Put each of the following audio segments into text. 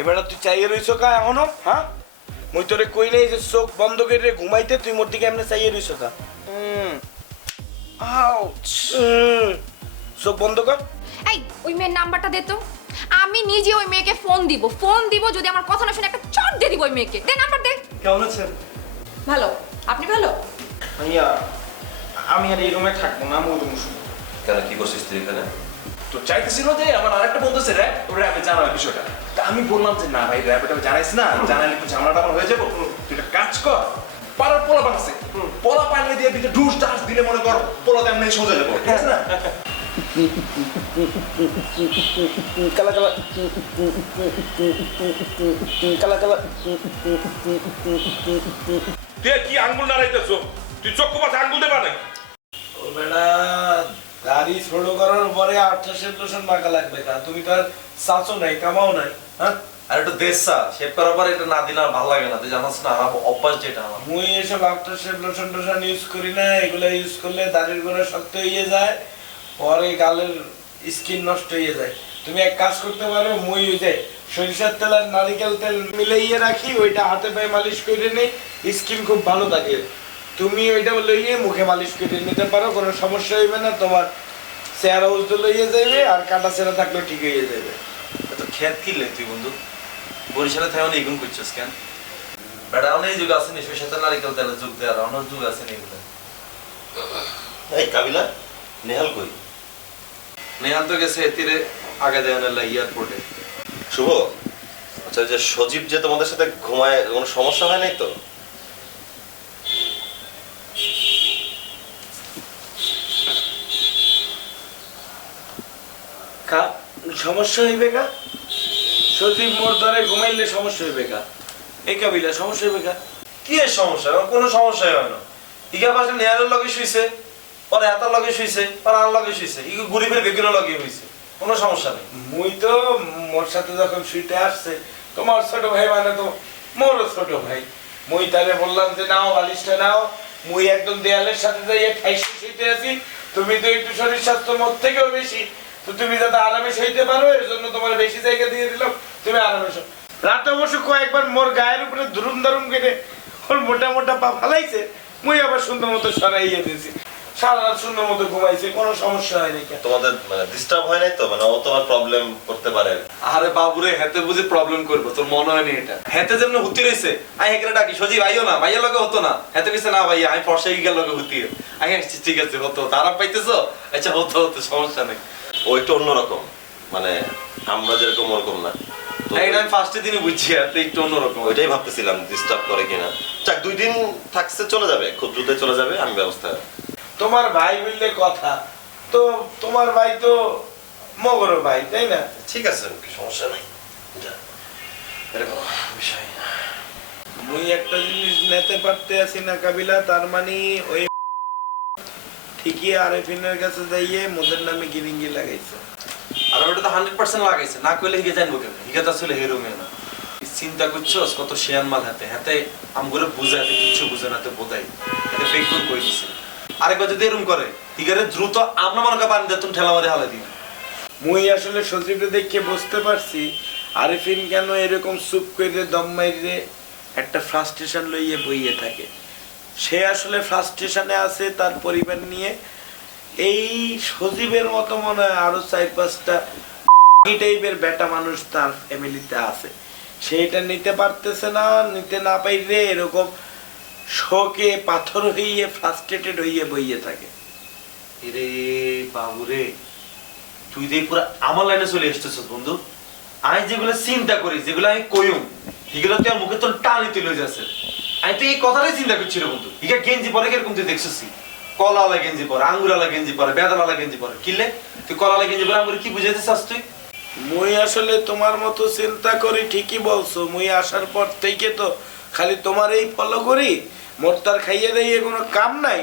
এবার তুই চাইয়ে রইছ কা এখনো? হ্যাঁ, মুই তোরে কই নাই যে চোখ বন্ধ করে ঘুমাইতে, তুই মোর দিকে এমনি চাইয়ে রইছ কা? আউচ! চোখ বন্ধ কর। এই ওই মেয়ের নাম্বারটা দে তো, আমি নিজে ওই মেয়েকে ফোন দিব, যদি আমার কথা না শুনে একটা চট দিয়ে দিব ওই মেয়েকে। দে নাম্বার দে। কেমন আছেন? ভালো, আপনি ভালো? ভাইয়া, আমি আর এই রুমে থাকবো না, আমি ওই রুমে শুনবো। কেন, কি করছিস তুই এখানে? তো চাইতেছিল যে আমার আরেকটা বন্ধু আছে র্যাপ, ওর র্যাপে জানার বিষয়টা। তা আমি বললাম যে না ভাই, র্যাপটা জানাইস না, জানাইলে একটু ঝামেলাটা আমার হয়ে যাবো। তুই একটা কাজ কর, পাড়ার পোলা বানাচ্ছে, পোলা পানিয়ে দিয়ে দিতে ডুস ডাস দিলে মনে কর পোলা তেমনি সোজা যাবো, ঠিক আছে না? কালা কালা কালা কালা। তুই কি আঙ্গুল নাড়াইতেছ? তুই চক্ষু পাশে আঙ্গুল দেবা নাকি? ও বেটা, গাড়ি ছোট করার পরে 28 লোশন মাখা লাগবে না। তুমি তো আর চাচো নাই, কামাও নাই। হ্যাঁ, আর একটু দেশা শেভ করার পর এটা না দিলে আর ভালো লাগে না, তুই জানাস না আমার অভ্যাস যেটা আমার। মুই এসব 28 লোশন টোশন ইউজ করি না। এগুলো ইউজ করলে দাড়ির গোড়া শক্ত হয়ে যায়, পরে গালের স্কিন নষ্ট হয়ে যায়। তুমি এক কাজ করতে পারো, মুই ওই যে সরিষার তেল আর নারিকেল তেল মিলাইয়ে রাখি, ওইটা হাতে পায়ে মালিশ করে নেই, স্কিন খুব ভালো থাকে। তুমি ওইটা লইয়ে মুখে মালিশ করে নিতে পারো, কোনো সমস্যা হইবে না। তোমার চেহারা উজ্জ্বল হয়ে যাবে, আর কাটা চেহারা থাকলেও ঠিক হয়ে যাবে। তো খেত কিনলে তুই বন্ধু, বরিশালে থাই অনেক এগুন করছিস কেন? বেটা অনেক যুগ আছে নি, সরষের সাথে নারিকেল তেলের যুগ দেওয়ার অনেক যুগ আছে নি এগুলো। এই কাবিলা, নেহাল কই? নেহাল তো গেছে এতিরে আগে দেওয়া এয়ারপোর্টে। শুভ, আচ্ছা যে সজীব যে তোমাদের সাথে ঘুমায়, কোনো সমস্যা হয় নাই তো? সমস্যা হইবে কা? সজীব মোর ধরে ঘুমাইলে সমস্যা হইবে কা? এই কাবিলা সমস্যা হইবে কা? কি এর সমস্যা? কোনো সমস্যাই হয় না। ইগা পাশে নেহালের লগে শুইছে, পরে হাতার লগে শুইছে, পরে আর লগে শুইছে, ইগো গরিবের বেগুলো লগে হইছে, কোনো সমস্যা নেই। মুই তো মোর সাথে যখন শুইতে আসছে, তোমার ছোট ভাই মানে তো মোরও ছোট ভাই, মুই তারে বললাম যে নাও বালিশটা নাও। মুই একদম দেয়ালের সাথে যাইয়ে ঠাইসি শুইতে আছি। তুমি তো একটু শরীর স্বাস্থ্য মোর থেকেও বেশি, তো তুমি যাতে আরামে শুইতে পারো এর জন্য তোমার বেশি জায়গা দিয়ে দিলাম, তুমি আরামে শো। রাতে অবশ্য কয়েকবার মোর গায়ের উপরে ধুরুম দারুম কেটে ওর মোটা মোটা পা ফালাইছে, মুই আবার সুন্দর মতো সরাইয়ে দিয়েছি। সারা রাত সুন্দর মতো ঘুমাইছে, কোনো সমস্যা হয়নি। তোমাদের মানে ডিস্টার্ব হয় নাই তো? মানে ও তোমার প্রবলেম করতে পারে? আরে বাবুরে, হেতে বুঝি প্রবলেম করবো, তোর মনে হয়নি এটা? হেতে যেমন হুতি রইছে, আই হেকে ডাকি সজীব আইও না, ভাইয়া লগে হতো না। হেতে কইছে না ভাইয়া, আমি ফর্সাই গেল লগে হুতি। আই আসছি, ঠিক আছে হতো, আরাম পাইতেছো? আচ্ছা হতো হতো, সমস্যা নেই। ও একটু অন্যরকম, মানে আমরা যেরকম ওরকম না। তো এটা আমি ফার্স্টের দিনে বুঝছি, আর একটু অন্যরকম। ওইটাই ভাবতেছিলাম ডিস্টার্ব করে কিনা। যাক, 2 দিন থাকছে, চলে যাবে, খুব দ্রুতই চলে যাবে, আমি ব্যবস্থা। তোমার ভাই বললে কথা, তো তোমার ভাই তো মগরও ভাই, তাই না? ঠিক আছে, সমস্যা নাই, এরকম বিষয়। মুই একটা জিনিস নিতে পারতে আছি না কাবিলা, তার মানে ওই ঠিকই আরেফিনের কাছে যাইয়ে মোদের নামে গিরিঙ্গি লাগাইছে। আর ওটা তো 100% লাগাইছে, না কইলে হিগে জানবো কেন? হিগে তো আসলে হেরো মেয়ে না। চিন্তা করছস কত শেয়ার মাল হাতে হাতে আমগরে বুঝায় হাতে কিচ্ছু বুঝে না, তো বোধাই হাতে ফেক করে কই দিছে। আরেকবার যদি এরকম করে হিগারে দ্রুত আমরা মনে করে পানি দিয়ে তুমি ঠেলা মারে হালা দিই। মুই আসলে সজীবকে দেখে বুঝতে পারছি আরিফিন কেন এরকম চুপ করে দম মাইরে একটা ফ্রাস্ট্রেশন লইয়ে বইয়ে থাকে। সে আসলে ফ্রাস্ট্রেশনে আছে তার পরিবার নিয়ে। এই সজীবের মতো মনে হয় আরো 4-5টা টাইপের বেটা মানুষ তার ফ্যামিলিতে আছে, সেটা নিতে পারতেছে না। নিতে না পাইলে এরকম শোকে পাথর হইয়ে ফ্রাস্ট্রেটেড হইয়ে বইয়ে থাকে। রে বাবুরে, তুই দেখ পুরো আমার লাইনে চলে এসেছিস বন্ধু। আমি যেগুলো চিন্তা করি, যেগুলো আমি কইম, এগুলো তুই আর মুখে তোর টানি তুলে যাচ্ছে। আমি তো এই কথাটাই চিন্তা করছি রে বন্ধু। ইকা গেঞ্জি পরে কিরকম তুই দেখছিস? কলাওয়ালা গেঞ্জি পরে, আঙ্গুরালা গেঞ্জি পরে, বেদানালা গেঞ্জি পরে। কিলে তুই কলাওয়ালা গেঞ্জি পরে আঙ্গুর কি বুঝাইতে চাস তুই? মুই আসলে তোমার মতো চিন্তা করি, ঠিকই বলছো। মুই আসার পর থেকে তো খালি তোমার এই ফলো করি। মোর তার খাইয়ে দিয়ে কোনো কাম নাই,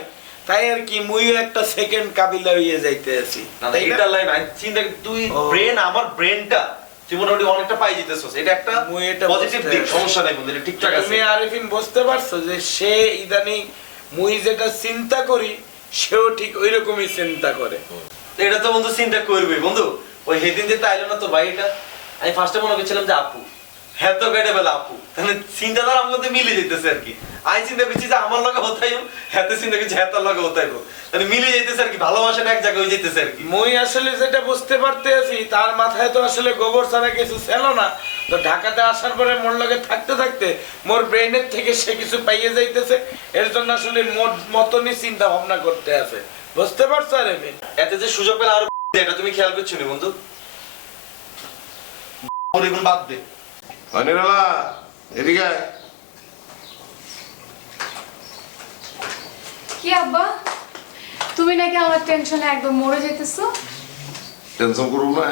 তাই আর কি মুইও একটা সেকেন্ড কাবিলা হইয়ে যাইতে আছি। না না, এটা লাইন আমি চিন্তা তুই ব্রেন, আমার ব্রেনটা তুই মোটামুটি অনেকটা পাই যেতেছস। এটা একটা মুই এটা পজিটিভ দিক, সমস্যা নাই বন্ধু, এটা ঠিকঠাক আছে। তুমি আরিফিন বুঝতে পারছো যে সে ইদানিং মুই যেটা চিন্তা করি সেও ঠিক ওই রকমই চিন্তা করে। এটা তো বন্ধু চিন্তা করবে বন্ধু। ওই সেদিন যে তাইলো না তোর ভাইটা, আমি ফার্স্টে মনে করছিলাম যে আপু, হ্যাঁ তো কেটে বেলা আপু, তাহলে চিন্তাধারা আমার মধ্যে মিলে যেতেছে আর কি। আমি চিন্তা করছি যে আমার লগে হতাইও, হ্যাঁ চিন্তা করছি হ্যাঁ তোর লগে হতাইবো, তাহলে মিলে যেতেছে আর কি, ভালোবাসাটা এক জায়গায় হয়ে যেতেছে আর কি। মুই আসলে যেটা বুঝতে পারতে আছি তার মাথায় তো আসলে গোবর ছাড়া কিছু ছিল না। তো ঢাকাতে আসার পরে মোর লগে থাকতে থাকতে মোর ব্রেনের থেকে সে কিছু পাইয়ে যাইতেছে। এর জন্য আসলে মোর মতনই চিন্তা ভাবনা করতে আছে, বুঝতে পারছো আরিফিন? এতে যে সুযোগ পেলে আর এটা তুমি খেয়াল করছো না বন্ধু? এখন বাদ দে। অনিরালা এদিকে আয়। কি আব্বা, তুমি নাকি আমার টেনশনে একদম মরে যেতেছো? টেনশন করবো না,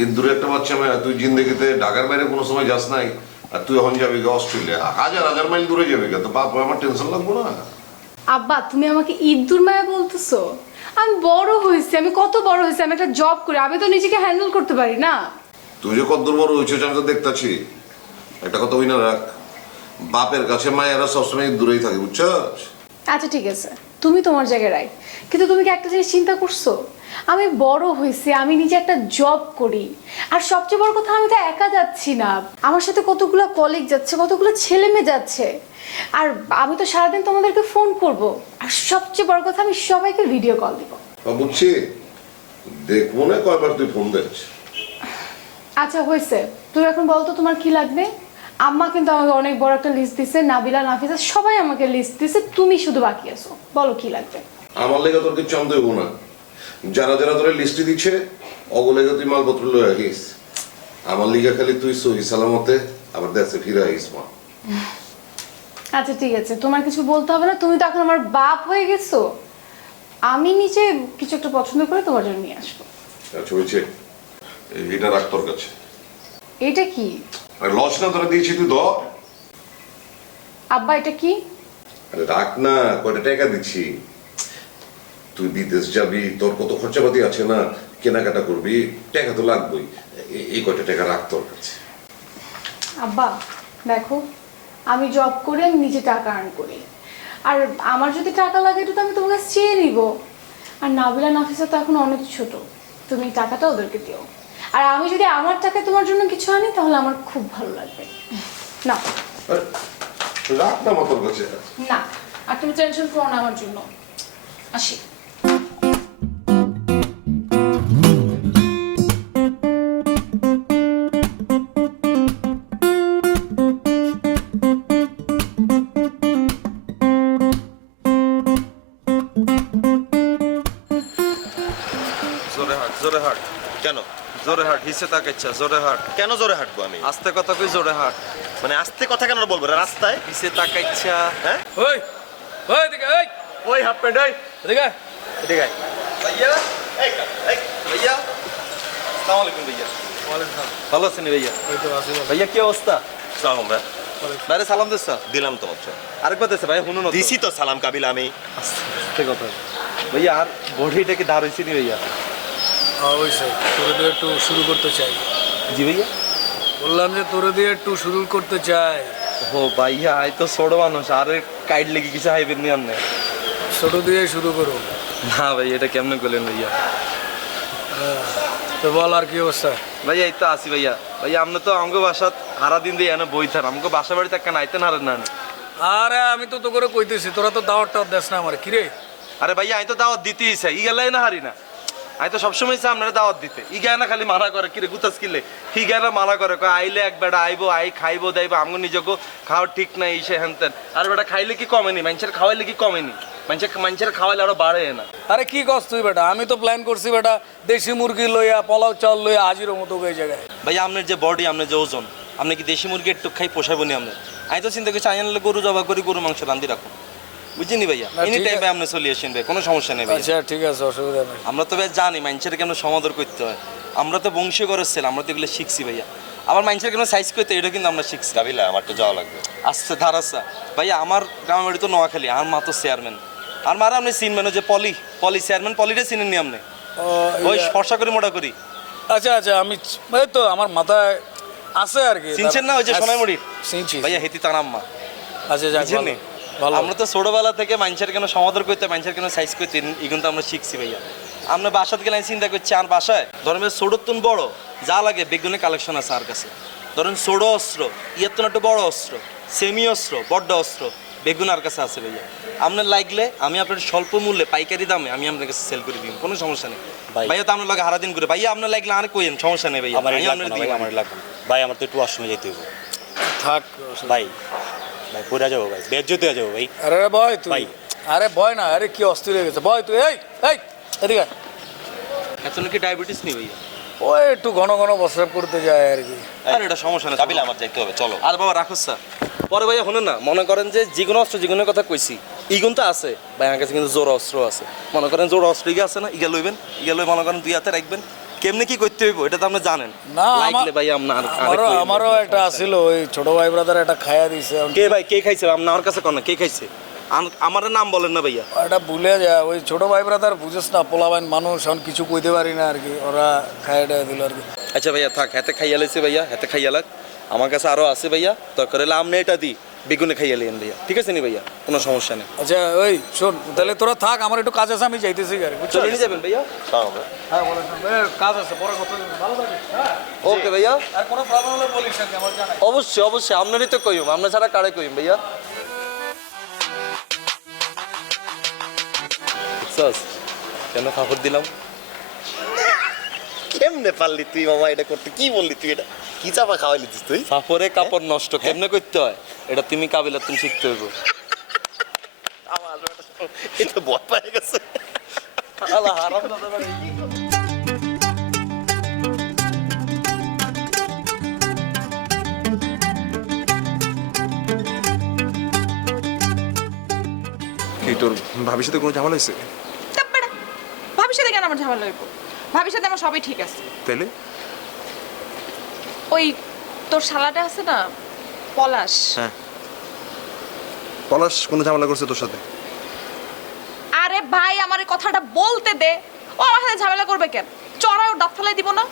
এর দূরে একটা বাচ্চা মেয়ে, তুই জিন্দগিতে ঢাকার বাইরে কোনো সময় যাস নাই, আর তুই এখন যাবি গে অস্ট্রেলিয়া, হাজার হাজার মাইল দূরে যাবি গে, তো বাপ আমার টেনশন লাগবো না? আব্বা তুমি আমাকে ইদ্দুর মায়া বলতেছো? আমি বড় হয়েছি, আমি কত বড় হয়েছি, আমি একটা জব করি, আমি তো নিজেকে হ্যান্ডেল করতে পারি না। তুই যে কত বড় হয়েছিস আমি তো দেখতেছি। একটা কথা ওই না রাখ, বাপের কাছে মায়েরা সবসময় দূরেই থাকে, বুঝছস? আচ্ছা ঠিক আছে, তুমি তোমার জায়গায় রাইট, কিন্তু তুমি কি একটা জিনিস চিন্তা করছো? আমি বড় হয়েছি, আমি নিজে একটা জব করি, আর সবচেয়ে বড় কথা আমি তো একা যাচ্ছি না, আমার সাথে কতগুলো কলিগ যাচ্ছে, কতগুলো ছেলে মেয়ে যাচ্ছে, আর আমি তো সারাদিন তোমাদেরকে ফোন করব, আর সবচেয়ে বড় কথা আমি সবাইকে ভিডিও কল দিব। বুঝছি, দেখবো না কয়বার তুই ফোন দিস। আচ্ছা হয়েছে, তুমি এখন বলো তো তোমার কি লাগবে? আম্মা কিন্তু আমাকে অনেক বড় একটা লিস্ট দিছে, নাবিলা নাফিসা সবাই আমাকে লিস্ট দিছে, তুমি শুধু বাকি আছো, বলো কি লাগবে? আমার লেগে তোর কিছু আনতে হইব না, যারা যারা তোর লিস্টে দিচ্ছে অগলেগে তুই মালপত্র লয়ে আহিস। আমার লিগা খালি তুই সহি সালামতে আবার দেশে ফিরে আহিস মা। আচ্ছা ঠিক আছে, তোমার কিছু বলতে হবে না, তুমি তো এখন আমার বাপ হয়ে গেছো, আমি নিজে কিছু একটা পছন্দ করে তোমার জন্য নিয়ে আসবো। আচ্ছা হয়েছে, এটা রাখ তোর কাছে। এটা কি আর লস না তোরা দিয়েছি তুই ধর। আব্বা এটা কি? আরে রাখ না, কয়টা টাকা দিচ্ছি। তুই বিদেশ যাবি, তোর কত খরচাপাতি আছে না, কেনাকাটা করবি, টাকা তো লাগবেই। এই কয়টা টাকা রাখ তোর কাছে। আব্বা দেখো, আমি জব করে আমি নিজে টাকা আর্ন করি, আর আমার যদি টাকা লাগে এটা তো আমি তোমার কাছে চেয়ে নিব, আর নাবিলা নাফিসা তো এখন অনেক ছোট, তুমি টাকাটা ওদেরকে দিও, আর আমি যদি আমার টাকায় তোমার জন্য কিছু আনি তাহলে আমার খুব ভালো লাগবে। না আরে, রাখ না মা তোর কাছে। না, আর তুমি টেনশন করো না আমার জন্য, আসি। জোরে হাট, জোরে হাট, কেন জোরে হাট, হিসে তাকাইছা, জোরে হাট, কেন জোরে হাঁটবো আমি? আস্তে কথা কই জোরে হাট, মানে আস্তে কথা কেন বলবো রাস্তায়? হিসে তাকাইছা। হ্যাঁ ওই ওই দিকে ওই ওই হাফ প্যান্ট, ওই এদিকে এদিকে আয়। ভাইয়া, এই ভাইয়া, আসসালামু আলাইকুম ভাইয়া। ভালো আছেন ভাইয়া? ভাইয়া কি অবস্থা? সালাম ভাই, বাইরে সালাম দিচ্ছ? দিলাম তো মাত্র। আরেকবার দিচ্ছে ভাই, শুনুন দিছি তো সালাম কাবিল আমি। আস্তে কথা ভাইয়া, আর বডিটা কি দাঁড় হয়েছে নি ভাইয়া? ও অবশ্যই তোরে দিয়ে একটু শুরু করতে চাই। জি ভাইয়া। বললাম যে তোরে দিয়ে একটু শুরু করতে চাই। ও ভাইয়া আই তো ছোট মানুষ, আরে কাইড লেগে কিছু হাইবেন নি আপনি? ছোট দিয়ে শুরু করো। না ভাই, এটা কেমনে করলেন ভাইয়া? তো বল আর কি অবস্থা? ভাইয়া এই তো আসি ভাইয়া। ভাইয়া আপনি তো আমাকে বাসাত হারা দিন দিয়ে এনে বই থান, আমাকে বাসা বাড়িতে একটা নাইতেন হারেন না। আরে আমি তো তো করে কইতেছি, তোরা তো দাওয়াত টাওয়াত দেস না আমার। কিরে আরে ভাইয়া আমি তো দাওয়াত দিতেই চাই, ই গেলাই না হারি না। আমি তো সবসময় চাই আপনারা দাওয়াত দিতে। ই গায় না খালি মানা করে, কিরে গুতাস কিলে হি গায় না মানা করে, কয় আইলে এক বেটা আইবো, আই খাইবো দাইবো, আমগো নিজেকে খাওয়া ঠিক নাই ইসে হেনতেন। আর বেটা খাইলে কি কমেনি, মানুষের খাওয়াইলে কি কমেনি? মানুষের খাওয়াইলে আরো বাড়ে না। আরে কি কস তুই বেটা? আমি তো প্ল্যান করছি বেটা, দেশি মুরগি লইয়া পোলাও চাল লইয়া হাজিরো মতো ওই জায়গায়। ভাইয়া আপনার যে বডি, আপনার যে ওজন, আপনি কি দেশি মুরগি একটু খাই পোষাবো নি আপনার? আমি তো চিন্তা করছি আইনলে গরু জবা করি, গরু মাংস রান্ধি রাখো, বুঝিনি ভাইয়া? এনি টাইম ভাই আপনি চলে আসেন ভাই, কোনো সমস্যা নেই ভাই। আচ্ছা ঠিক আছে, অসুবিধা নেই। আমরা তো ভাই জানি মানুষের কেন সমাদর করতে হয়, আমরা তো বংশীয়গরের ছেলে, আমরা তো এগুলো শিখছি ভাইয়া। আবার মানুষের কেন সাইজ করতে, এটা কিন্তু আমরা শিখছি। কাবিলা আমার তো যাওয়া লাগবে। আচ্ছা ধারাসা ভাইয়া, আমার গ্রামের বাড়ি তো নোয়াখালী, আমার মা তো চেয়ারম্যান। আর মারা আপনি চিনবেন যে পলি চেয়ারম্যান, পলিটা চিনেন নি আপনি? ওই ফর্সা করি মোটা করি। আচ্ছা আচ্ছা, আমি এই তো আমার মাথায় আছে আর কি। চিনছেন না ওই যে সোনাইমুড়ি? চিনছি ভাইয়া হেতি তার আম্মা। আচ্ছা যাক, বুঝছেন নি? ভালো। আমরা তো ছোটবেলা থেকে মানুষের কেন সমাদর করতে, মানুষের কেন সাইজ করতে, এগুলো তো আমরা শিখছি ভাইয়া। আমরা বাসাতে গেলে আমি চিন্তা করছি, আর বাসায় ধরেন ছোটোর তুন বড় যা লাগে বেগুনের কালেকশন আছে আর কাছে। ধরেন ছোট অস্ত্র, ইয়ের তো একটু বড় অস্ত্র, সেমি অস্ত্র, বড্ড অস্ত্র বেগুন আর কাছে আছে ভাইয়া। আপনার লাগলে আমি আপনার স্বল্প মূল্যে পাইকারি দামে আমি আপনার কাছে সেল করে দিই, কোনো সমস্যা নেই ভাইয়া। তো আপনার লাগে হারাদিন করে ভাইয়া, আপনার লাগলে আর কইেন, সমস্যা নেই ভাইয়া। আমার আমি আপনার দিই। আমার লাগবে ভাই, আমার তো একটু অসময় যেতে হবে থাক ভাই। ভাই পড়ে যাবো ভাই, বেজ্জত হয়ে যাবো ভাই। আরে ভয় তুই ভাই। আরে ভয় না, আরে কি অস্থির হয়ে গেছে ভয় তুই। এই এই এদিকে আয়। এখন কি ডায়াবেটিস নেই ভাইয়া? ওই একটু ঘন ঘন প্রস্রাব করতে যায় আর কি। আর এটা সমস্যা নেই কাবিলা আমার যাইতে হবে, চলো। আর বাবা রাখো স্যার, পরে ভাইয়া শোনেন না, মনে করেন যে যেগুলো অস্ত্র যেগুলোর কথা কইছি ইগুন তো আছে ভাই, আমার কাছে কিন্তু জোর অস্ত্র আছে। মনে করেন জোর অস্ত্র ইগে আছে না, ইগে লইবেন, ইগে লই মনে করেন দুই হাতে রাখবেন। কেমনে কি করতে হইব এটা তো আপনি জানেন না। লাগলে ভাই আপনার আমারও একটা আছিল, ওই ছোট ভাই ব্রাদার একটা খাইয়া দিছে। কে ভাই কে খাইছে? আপনার কাছে কোন কে খাইছে? আমার নাম বলেন না ভাইয়া। এটা ভুলে যায়, ওই ছোট ভাই ব্রাদার বুঝেছ না, পোলাবাইন মানুষ, এখন কিছু কইতে পারি না আর কি, ওরা খাইয়া দিল আর কি। আচ্ছা ভাইয়া থাক, হাতে খাইয়া লাইছে ভাইয়া, হাতে খাইয়া লাগ। আমার কাছে আরো আছে ভাইয়া, দরকার হলে আপনি এটা দিই বেগুনে খাইয়া লিয়েন ভাইয়া, ঠিক আছে নি ভাইয়া? কোনো সমস্যা নেই। আচ্ছা ওই শোন, তাহলে তোরা থাক, আমার একটু কাজ আছে, আমি যাইতেছি আর কি। চলে নিয়ে যাবেন ভাইয়া? হ্যাঁ বলেন, কাজ আছে, পরে কথা বলবো। ভালো থাকিস। হ্যাঁ ওকে ভাইয়া, আর কোনো প্রবলেম হলে বলিস আর কি, আমার জানাই। অবশ্যই অবশ্যই, আপনারই তো কইম, আপনার ছাড়া কারে কইম ভাইয়া? কেন ফাফর দিলাম? কেমনে পারলি তুই মামা এটা করতে? কি বললি তুই? এটা কি চাপা খাওয়াইলি তুই? ফাফরে কাপড় নষ্ট কেমনে করতে হয় এটা তুমি কাবিলা তুমি শিখতে হইব। এটা ভয় পেয়ে গেছে। আল্লাহ হারাম দাদা ভাই। কি তোর ভাবির সাথে কোনো ঝামেলা হয়েছে? ভাবির সাথে কেন আমার ঝামেলা হইব? ভাবির সাথে আমার সবই ঠিক আছে। তাইলে ওই তোর শালাটা আছে না, পলাশ, হ্যাঁ, পলাশ কোনো ঝামেলা করছে তোর সাথে? আরে ভাই আমার এই কথাটা বলতে দে। ও আমার সাথে ঝামেলা করবে কেন? চড়াই ওর দাঁত ফেলাই দিব না?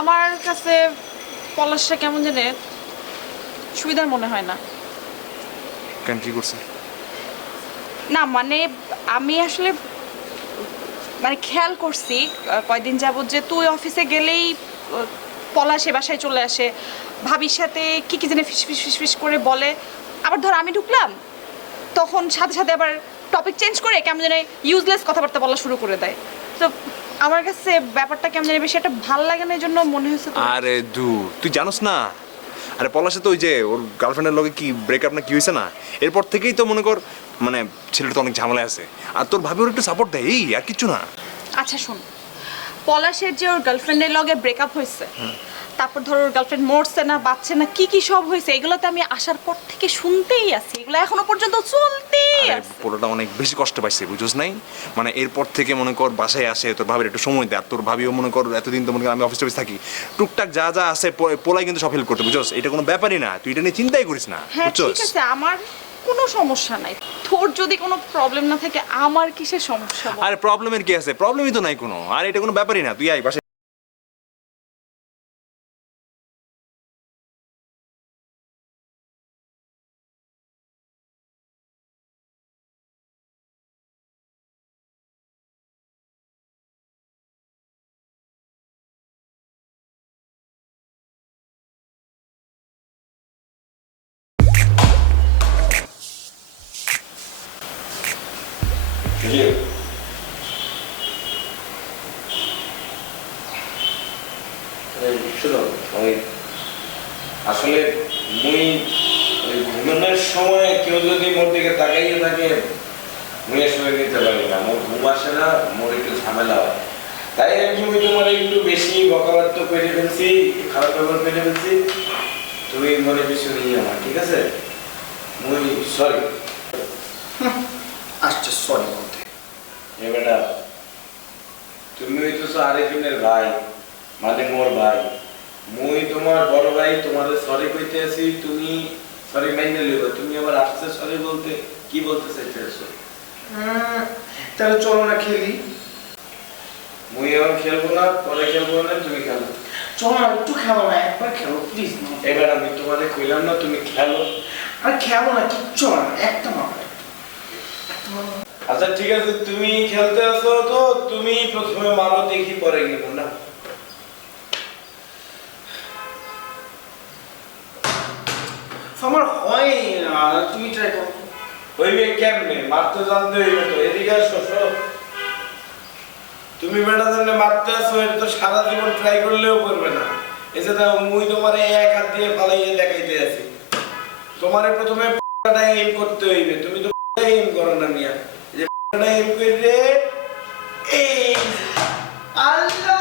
আমার কাছে পলাশটা কেমন জানে সুবিধার মনে হয় না। কেন, কি করছে? না মানে আমি আসলে মানে খেয়াল করছি কয়দিন যাবত যে তুই অফিসে গেলেই পলাশ এ বাসায় চলে আসে, ভাবির সাথে কি কি জানে ফিস ফিস ফিস ফিস করে বলে। আবার ধর আমি ঢুকলাম তখন সাথে সাথে আবার টপিক চেঞ্জ করে কেমন জানে ইউজলেস কথাবার্তা বলা শুরু করে দেয়। তো আমার কাছে ব্যাপারটা কেমন জানি বেশি একটা ভালো লাগে না, এই জন্য মনে হয়েছে। আরে তুই জানোস না, আরে পলাশে তো ওই যে ওর গার্লফ্রেন্ডের লগে কি ব্রেকআপ না কি হয়েছে না, এরপর থেকেই তো মনে কর মানে ছেলেটা তো অনেক ঝামেলা আছে। আর তোর ভাবি ওর একটু সাপোর্ট দেয়, এই আর কিছু না। আচ্ছা শোন, পলাশের যে ওর গার্লফ্রেন্ডের লগে ব্রেকআপ হয়েছে, তারপর ধর ওর গার্লফ্রেন্ড মরছে না বাচ্চা না কি কি সব হয়েছে, এগুলো তো আমি আসার পর থেকে শুনতেই আছি, এগুলো এখনো পর্যন্ত চলতেই আছে। পোলাটা অনেক বেশি কষ্ট পাইছে, বুঝোস নাই? মানে এরপর থেকে মনে কর বাসায় আসে, তোর ভাবির একটু সময় দেয়। আর তোর ভাবিও মনে কর এতদিন তো মনে কর আমি অফিস টফিস থাকি, টুকটাক যা যা আছে পোলাই কিন্তু সব হেল্প করতে, বুঝোস? এটা কোনো ব্যাপারই না, তুই এটা নিয়ে চিন্তাই করিস না, হ্যাঁ ঠিক বুঝছোস? আছে, আমার কোনো সমস্যা নাই। তোর যদি কোনো প্রবলেম না থাকে আমার কিসের সমস্যা বল? আরে প্রবলেমের কি আছে? প্রবলেমই তো নাই কোনো। আর এটা কোনো ব্যাপারই না, তুই আয় বাসায়। শোনো, ওই আসলে মুই ওই ঘুমানোর সময় কেউ যদি মোর দিকে তাকাইয়ে থাকে মুই আসলে নিতে পারি না, মোর ঘুম আসে না, মোর একটু ঝামেলা হয়। তাই আর কি মুই তোমার একটু বেশি বকাবাদ্য করে ফেলছি, খারাপ ব্যবহার করে ফেলছি, তুমি মনে কিছু নিয়ে আমার, ঠিক আছে? মুই সরি। আসছে সরি বলতে। এ বেটা, তুমি হইতেছো আরেকজনের ভাই, মানে মোর ভাই। মুই তোমার বড় ভাই, তোমার সরি কইতে আছি, তুমি সরি মাইনে লইবা। তুমি আবার আসছে সরি বলতে, কি বলতে চাইতেছো? তাহলে চলো না খেলি। মুই এখন খেলবো না, পরে খেলবো না, তুমি খেলো। চলো না, একটু খেলো না, একবার খেলো প্লিজ। এবার আমি তোমারে কইলাম না তুমি খেলো। আর খেলো না, কিচ্ছু না, একটা মাত্র। আচ্ছা ঠিক আছে, তুমি খেলতে আসো তো তুমি প্রথমে মারো, দেখি পরে গেল না। আমার হয় না, তুমি ট্রাই করো। হইবে কেমনে? মারতে জানতে হইবে তো। এদিকে আসো, শোনো। তুমি বেটা জানলে মারতে আসো, এটা তো সারা জীবন ট্রাই করলেও করবে না। এই যে দাও, মুই তোমারে এক হাত দিয়ে ফালাইয়ে দেখাইতে আছি। তোমারে প্রথমে টা এম করতে হইবে, তুমি তো এম করো না মিয়া। এই যে টা এম করে এই আল্লাহ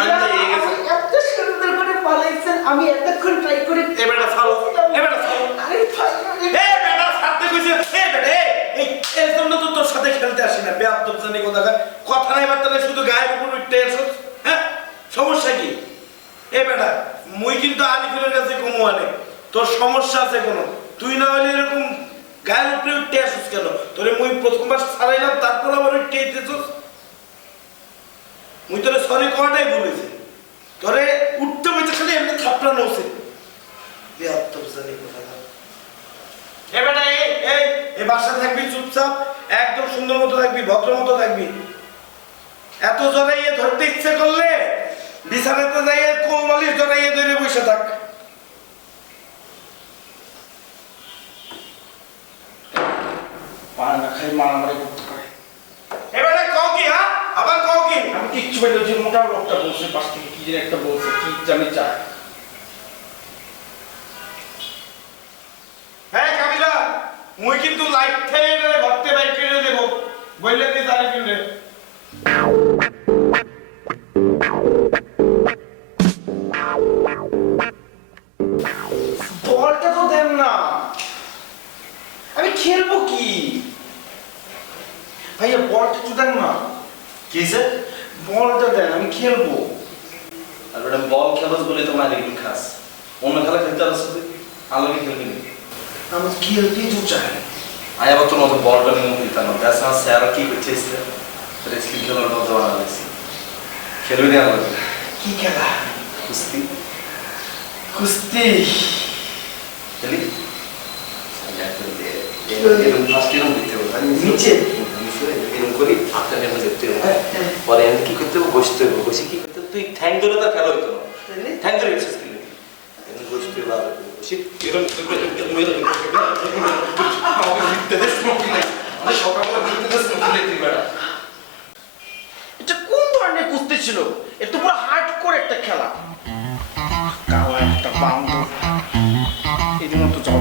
আনতে গেছে। এত সুন্দর করে পালাইছেন, আমি এতক্ষণ ট্রাই করে। এবারে ছাড়ো, এবারে ছাড়ো। আরে ভাই, এই বেটা ছাড়তে কইছে, এই বেটা এই এর জন্য তো তোর সাথে খেলতে আসি না। বেয়াদব জানি কোথাকার, কথা নাই বার্তা নাই, শুধু গায়ের উপর উঠতে এসো। হ্যাঁ, সমস্যা কি? এই বেটা, মুই কিন্তু আরিফুলের কাছে কমু আনে, তোর সমস্যা আছে কোনো? তুই না হলে এরকম গায়ের উপরে উঠতে আসিস কেন? তোরে মুই প্রথমবার ছাড়াইলাম, তারপর আবার উঠতে এসেছিস। মুই তোরে সরি কটাই বলেছি, তোরে উঠতে বলছে খালি এমনি থাপড়ানো উচিত। বেয়াদব জানি কোথাকার। এ বেটা, এই বাসা থাকবি চুপচাপ, একদম সুন্দর মতো থাকবি, ভদ্র মতো থাকবি। এত জড়াইয়ে ধরতে ইচ্ছে করলে বিছানাতে যাইয়ে কোমলির জড়াইয়ে ধরে বসে থাক। পার না খাই মারামারি করতে পারে। এবারে কও কি? হ্যাঁ, আবার কও কি? আমি কিচ্ছু বলি, যে মোটা লোকটা বলছে পাশ থেকে, কি যেন একটা বলছে, কি জানি চায়। হ্যাঁ কাবিলা, মুই কিন্তু লাইট থেকে ঘরতে বাইর করে দেব, বললে তুই জানি কিনলে। বলটা তো দেন না, আমি খেলবো কি? ভাইয়া বলটা তো দেন না। কি স্যার? বলটা দেন, আমি খেলবো। আর বেটা বল খেলোস বলে তোমার আগে খাস, অন্য খেলা খেলতে আসছো তুই, আলোকে খেলবি না। আমি খেলতেই তো চাই। আয় আবার তোর মতো বলটা নিয়ে মুখ দিতাম না, ব্যাস আমার স্যার কি করছিস রেসলিং খেলার মতো বানাইছি। খেলবি না আলোকে? কি খেলা? কুস্তি কুস্তি। খেলি? এরকম ফার্স্ট এরকম দেখতে হবে, নিচে এরকম করি আপনার এরকম দেখতে হবে। পরে আমি কি করতে হবে? বসতে হবে। বসে কি করতে হবে? তুই ঠ্যাং ধরে তার খেলা হইতো না, ঠ্যাং ধরে এক্সারসাইজ খেলবি। এরকম বসতে হবে, বসে এরকম এটা কোন ধরনের কুস্তি ছিল? এটা পুরো হার্ডকোর একটা খেলা। কালা একটা বান্দর, এদের মতো যাও।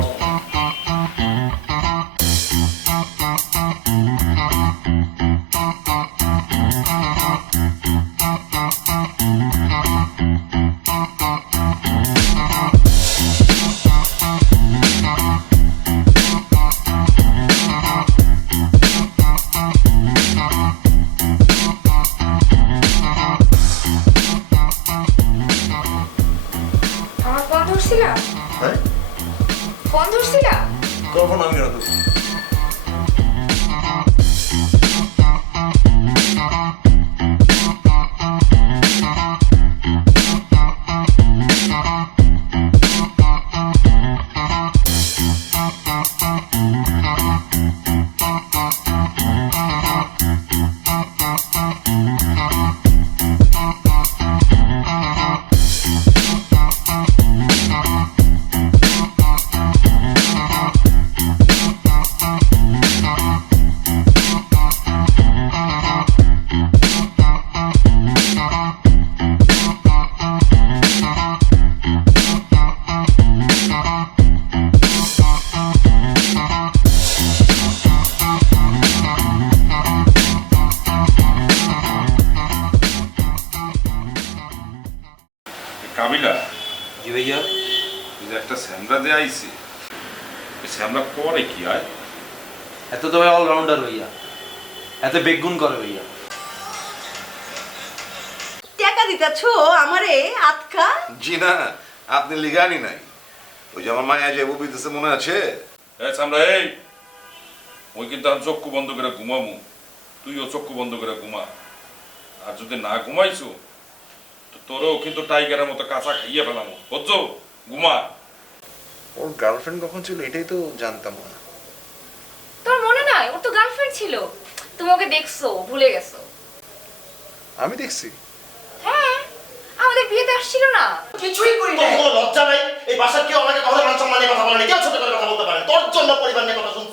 আমার ফোন ধরছিলা? হ্যাঁ ফোন ধরছিলা? কখন আমি ভাইয়া এই যে একটা স্যামরা দিয়ে আইছি এই স্যামরা করে কি আয় এত তো ভাই অলরাউন্ডার ভাইয়া, এত বেগুন করে ভাইয়া। টাকা দিতেছো আমারে আতকা? জি না, আপনি লিগানি নাই। ওই যে আমার মায়া যে বুবি দিছে মনে আছে? এই স্যামরা এই ওই কিন্তু আমি চক্ষু বন্ধ করে ঘুমামু, তুইও চক্ষু বন্ধ করে ঘুমা। আর যদি না ঘুমাইছো তো তোরও কিন্তু টাইগারের মতো কাঁচা খাইয়ে ফেলামু, বুঝছো? ঘুমা। ওর গার্লফ্রেন্ড কখন ছিল এটাই তো জানতাম না। তোর মনে নাই ওর তো গার্লফ্রেন্ড ছিল, তুমি ওকে দেখছো ভুলে গেছো? আমি দেখছি। হ্যাঁ, আমাদের বিয়েতে আসছিল না। কিছুই করি তোর না। কোনো লজ্জা নাই? এই বাসার কেউ আমাকে কখনো মান সম্মান নিয়ে কথা বলেনি, কেউ ছোট করে কথা বলতে পারে? তোর জন্য পরিবার নিয়ে কথা শুনতে